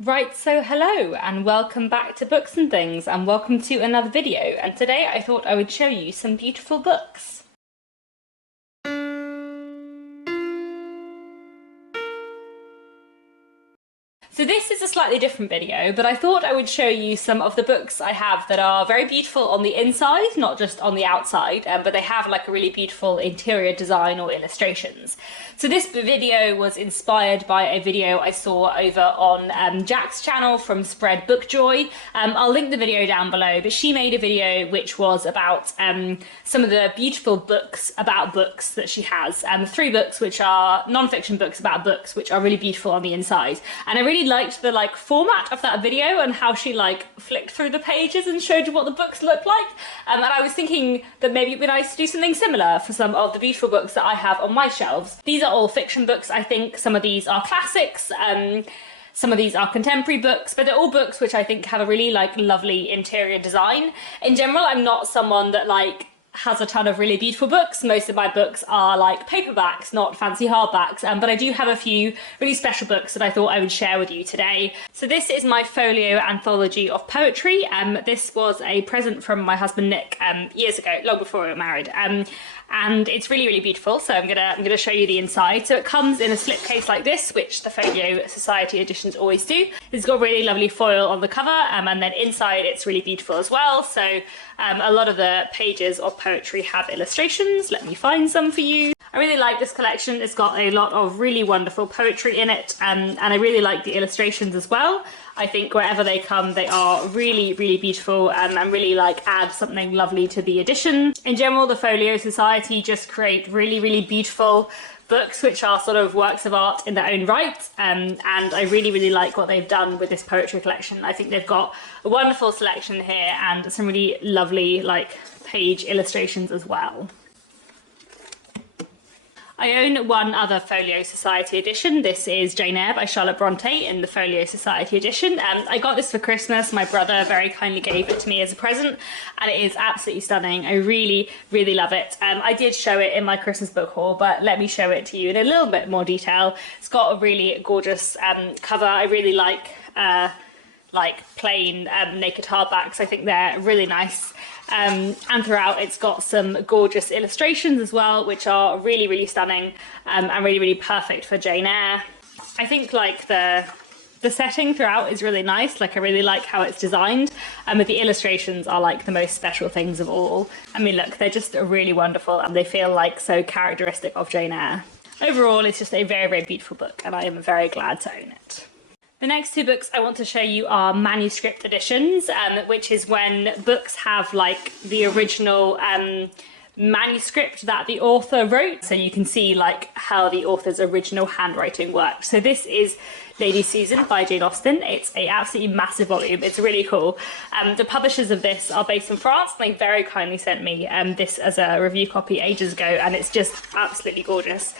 Right, so hello and welcome back to Books and Things and welcome to another video, and today I thought I would show you some beautiful books. So this is a slightly different video, but I thought I would show you some of the books I have that are very beautiful on the inside, not just on the outside, but they have like a really beautiful interior design or illustrations. So this video was inspired by a video I saw over on Jack's channel from Spread Book Joy. I'll link the video down below, but she made a video which was about some of the beautiful books about books that she has. 3 books which are non-fiction books about books which are really beautiful on the inside. And I really liked the format of that video and how she flicked through the pages and showed you what the books look like. And I was thinking that maybe it'd be nice to do something similar for some of the beautiful books that I have on my shelves. These are all fiction books, I think. Some of these are classics, some of these are contemporary books, but they're all books which I think have a really lovely interior design. In general, I'm not someone that has a ton of really beautiful books. Most of my books are paperbacks, not fancy hardbacks, but I do have a few really special books that I thought I would share with you today. So this is my Folio Anthology of Poetry. This was a present from my husband Nick years ago, long before we were married. And it's really, really beautiful. So I'm gonna show you the inside. So it comes in a slipcase like this, which the Folio Society editions always do. It's got really lovely foil on the cover, and then inside it's really beautiful as well. So a lot of the pages of poetry have illustrations. Let me find some for you. I really like this collection. It's got a lot of really wonderful poetry in it, and I really like the illustrations as well. I think wherever they come, they are really, really beautiful, and really add something lovely to the edition. In general, the Folio Society just create really, really beautiful books which are sort of works of art in their own right, and I really, really like what they've done with this poetry collection. I think they've got a wonderful selection here and some really lovely page illustrations as well. I own one other Folio Society edition. This is Jane Eyre by Charlotte Brontë in the Folio Society edition. I got this for Christmas. My brother very kindly gave it to me as a present, and it is absolutely stunning. I really, really love it. I did show it in my Christmas book haul, but let me show it to you in a little bit more detail. It's got a really gorgeous cover. I really like plain naked hardbacks. I think they're really nice. And throughout it's got some gorgeous illustrations as well, which are really, really stunning, and really, really perfect for Jane Eyre. I think the setting throughout is really nice. I really like how it's designed, but the illustrations are the most special things of all. I mean, look, they're just really wonderful, and they feel so characteristic of Jane Eyre. Overall, it's just a very, very beautiful book, and I am very glad to own it. The next 2 books I want to show you are manuscript editions, which is when books have the original manuscript that the author wrote, so you can see how the author's original handwriting worked. So this is Lady Susan by Jane Austen. It's a absolutely massive volume. It's really cool. The publishers of this are based in France. They very kindly sent me this as a review copy ages ago, and it's just absolutely gorgeous.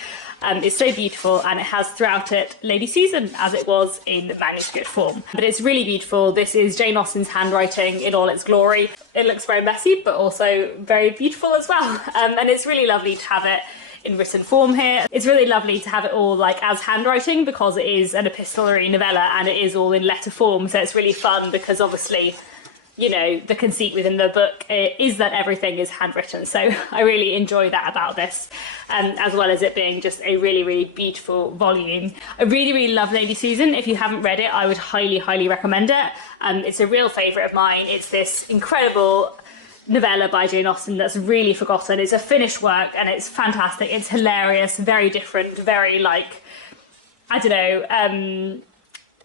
It's so beautiful, and it has throughout it Lady Susan as it was in the manuscript form. But it's really beautiful. This is Jane Austen's handwriting in all its glory. It looks very messy, but also very beautiful as well. And it's really lovely to have it in written form here. It's really lovely to have it all as handwriting, because it is an epistolary novella and it is all in letter form. So it's really fun because obviously, you know, the conceit within the book is that everything is handwritten. So I really enjoy that about this, as well as it being just a really, really beautiful volume. I really, really love Lady Susan. If you haven't read it, I would highly, highly recommend it. It's a real favourite of mine. It's this incredible novella by Jane Austen that's really forgotten. It's a finished work and it's fantastic. It's hilarious, very different, very I don't know,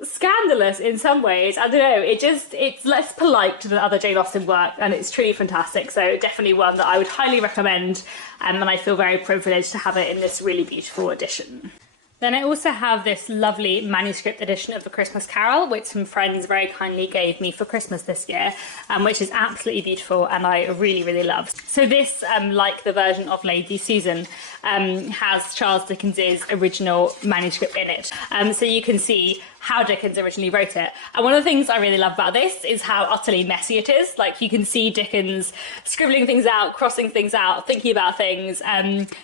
scandalous in some ways. I don't know, it's less polite than other Jane Austen work, and it's truly fantastic. So definitely one that I would highly recommend, and I feel very privileged to have it in this really beautiful edition. Then I also have this lovely manuscript edition of The Christmas Carol, which some friends very kindly gave me for Christmas this year, which is absolutely beautiful and I really, really love. So this, like the version of Lady Susan, has Charles Dickens's original manuscript in it. So you can see how Dickens originally wrote it. And one of the things I really love about this is how utterly messy it is. Like, you can see Dickens scribbling things out, crossing things out, thinking about things,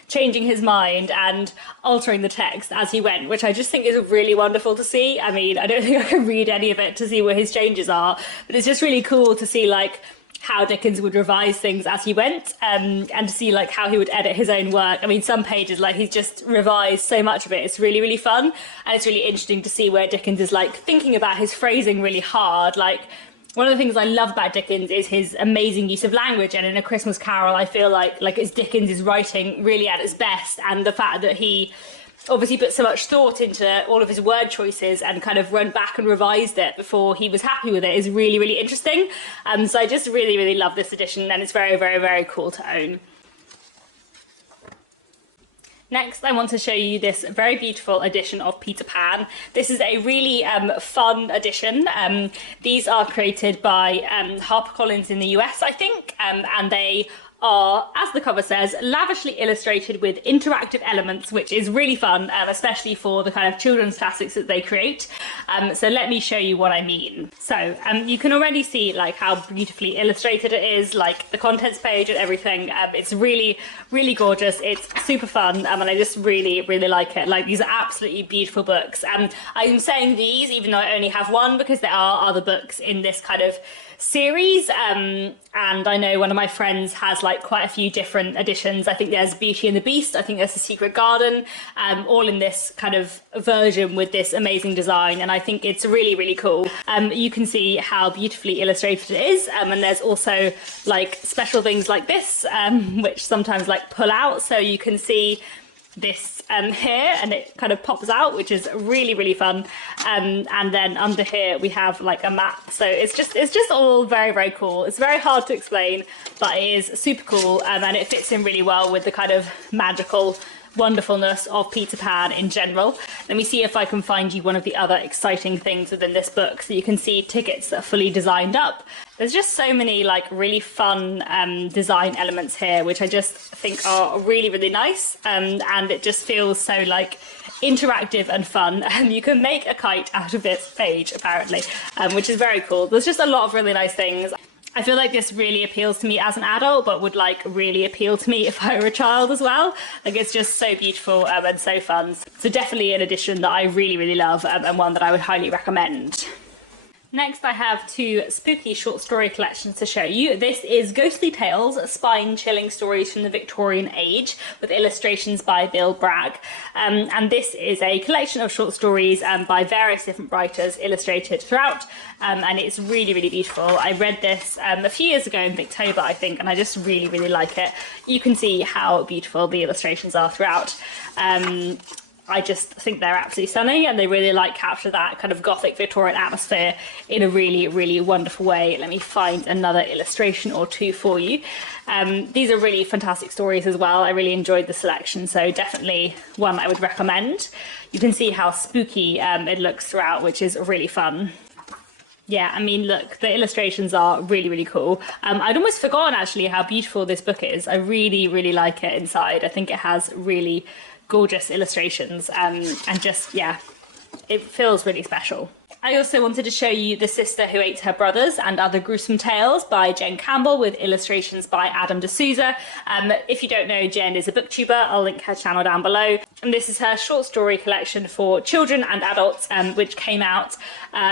changing his mind and altering the text as he went, which I just think is really wonderful to see. I mean, I don't think I can read any of it to see where his changes are, but it's just really cool to see like how Dickens would revise things as he went, and to see like how he would edit his own work. I mean, some pages, like, he's just revised so much of it. It's really, really fun. And it's really interesting to see where Dickens is like thinking about his phrasing really hard. Like, one of the things I love about Dickens is his amazing use of language. And in A Christmas Carol, I feel like it's Dickens' writing really at its best. And the fact that he obviously put so much thought into all of his word choices and kind of went back and revised it before he was happy with it is really, really interesting. So I just really, really love this edition, and it's very, very, very cool to own. Next, I want to show you this very beautiful edition of Peter Pan. This is a really fun edition. These are created by HarperCollins in the US, I think, and they are, as the cover says, lavishly illustrated with interactive elements, which is really fun, especially for the kind of children's classics that they create. So let me show you what I mean. So you can already see like how beautifully illustrated it is, like the contents page and everything. It's really, really gorgeous. It's super fun, and I just really, really like it. Like, these are absolutely beautiful books. I'm saying these even though I only have one, because there are other books in this kind of series, and I know one of my friends has like quite a few different editions. I think there's Beauty and the Beast, I think there's The Secret Garden, all in this kind of version with this amazing design, and I think it's really, really cool. You can see how beautifully illustrated it is, and there's also like special things like this, which sometimes like pull out, so you can see this here, and it kind of pops out, which is really, really fun. And then under here we have like a map, so it's just all very, very cool. It's very hard to explain, but it is super cool, and it fits in really well with the kind of magical wonderfulness of Peter Pan in general. Let me see if I can find you one of the other exciting things within this book. So you can see tickets that are fully designed up. There's just so many like really fun design elements here, which I just think are really, really nice, and it just feels so like interactive and fun. You can make a kite out of this page apparently, which is very cool. There's just a lot of really nice things. I feel like this really appeals to me as an adult, but would like really appeal to me if I were a child as well. Like, it's just so beautiful and so fun. So definitely an edition that I really, really love, and one that I would highly recommend. Next, I have two spooky short story collections to show you. This is Ghostly Tales, spine-chilling stories from the Victorian age, with illustrations by Bill Bragg. And this is a collection of short stories by various different writers, illustrated throughout, and it's really, really beautiful. I read this a few years ago in Victober, I think, and I just really, really like it. You can see how beautiful the illustrations are throughout. I just think they're absolutely stunning, and they really like capture that kind of gothic Victorian atmosphere in a really, really wonderful way. Let me find another illustration or two for you. These are really fantastic stories as well. I really enjoyed the selection, so definitely one I would recommend. You can see how spooky it looks throughout, which is really fun. Yeah, I mean, look, the illustrations are really, really cool. I'd almost forgotten actually how beautiful this book is. I really, really like it inside. I think it has really gorgeous illustrations, and just, yeah, it feels really special. I also wanted to show you The Sister Who Ate Her Brothers and Other Gruesome Tales by Jen Campbell, with illustrations by Adam D'Souza. If you don't know, Jen is a booktuber. I'll link her channel down below. And this is her short story collection for children and adults, which came out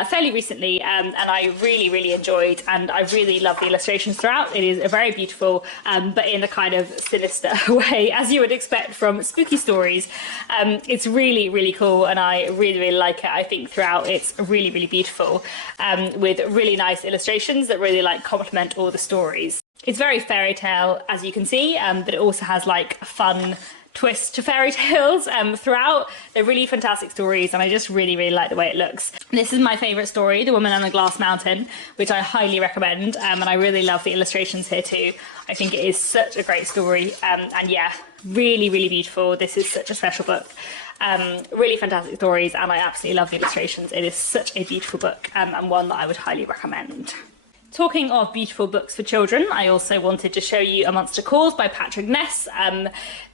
fairly recently, and I really, really enjoyed, and I really love the illustrations throughout. It is a very beautiful, but in a kind of sinister way, as you would expect from spooky stories. It's really, really cool, and I really, really like it. I think throughout it's really, really beautiful, with really nice illustrations that really like complement all the stories. It's very fairy tale, as you can see, but it also has like a fun twist to fairy tales throughout. They're really fantastic stories, and I just really, really like the way it looks. This is my favourite story, The Woman on the Glass Mountain, which I highly recommend, and I really love the illustrations here too. I think it is such a great story, and yeah, really, really beautiful. This is such a special book. Really fantastic stories, and I absolutely love the illustrations. It is such a beautiful book, and one that I would highly recommend. Talking of beautiful books for children, I also wanted to show you A Monster Calls by Patrick Ness.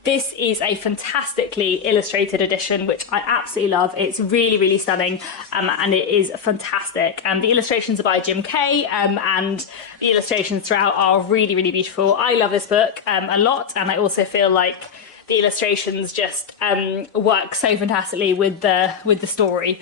This is a fantastically illustrated edition, which I absolutely love. It's really, really stunning, and it is fantastic. The illustrations are by Jim Kay, and the illustrations throughout are really, really beautiful. I love this book a lot, and I also feel like the illustrations just work so fantastically with the story.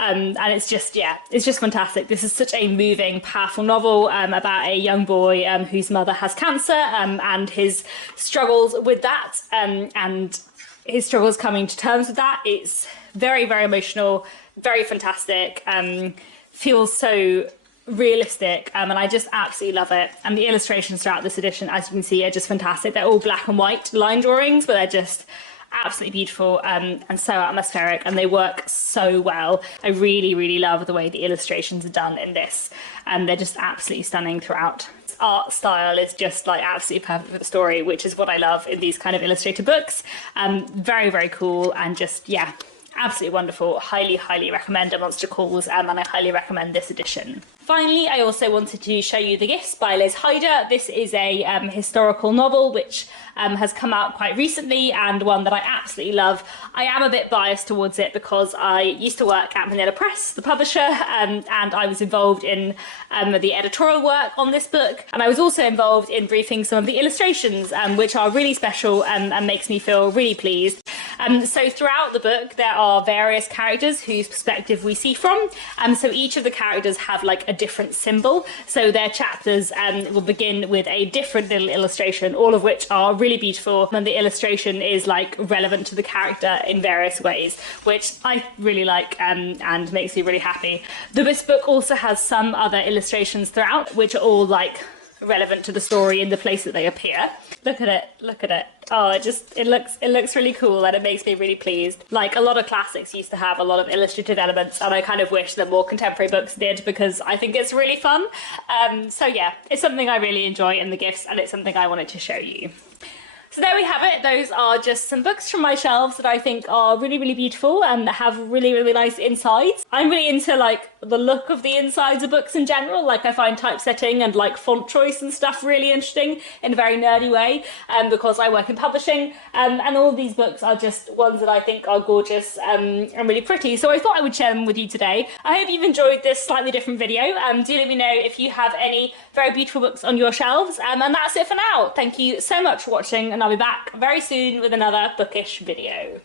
And it's just, yeah, it's just fantastic. This is such a moving, powerful novel about a young boy whose mother has cancer and his struggles with that and his struggles coming to terms with that. It's very, very emotional, very fantastic, feels so realistic, and I just absolutely love it. And the illustrations throughout this edition, as you can see, are just fantastic. They're all black and white line drawings, but they're just absolutely beautiful and so atmospheric, and they work so well. I really, really love the way the illustrations are done in this, and they're just absolutely stunning throughout. Art style is just like absolutely perfect for the story, which is what I love in these kind of illustrated books. Very, very cool, and just, yeah, absolutely wonderful. Highly, highly recommend A Monster Calls, and I highly recommend this edition. Finally, I also wanted to show you The Gifts by Liz Hyder. This is a historical novel which has come out quite recently, and one that I absolutely love. I am a bit biased towards it because I used to work at Manila Press, the publisher, and I was involved in the editorial work on this book, and I was also involved in briefing some of the illustrations, which are really special and makes me feel really pleased. So throughout the book there are various characters whose perspective we see from, so each of the characters have like a different symbol, so their chapters will begin with a different little illustration, all of which are really beautiful, and the illustration is like relevant to the character in various ways, which I really like and makes me really happy. This book also has some other illustrations throughout, which are all like relevant to the story in the place that they appear. Look at it, look at it. Oh, it looks really cool, and it makes me really pleased. Like, a lot of classics used to have a lot of illustrative elements, and I kind of wish that more contemporary books did, because I think it's really fun. So yeah, it's something I really enjoy in The Gifts, and it's something I wanted to show you. So there we have it. Those are just some books from my shelves that I think are really, really beautiful and that have really, really nice insides. I'm really into like the look of the insides of books in general. Like, I find typesetting and like font choice and stuff really interesting in a very nerdy way, because I work in publishing, and all of these books are just ones that I think are gorgeous and really pretty. So I thought I would share them with you today. I hope you've enjoyed this slightly different video. Do let me know if you have any very beautiful books on your shelves. And that's it for now. Thank you so much for watching, and I'll be back very soon with another bookish video.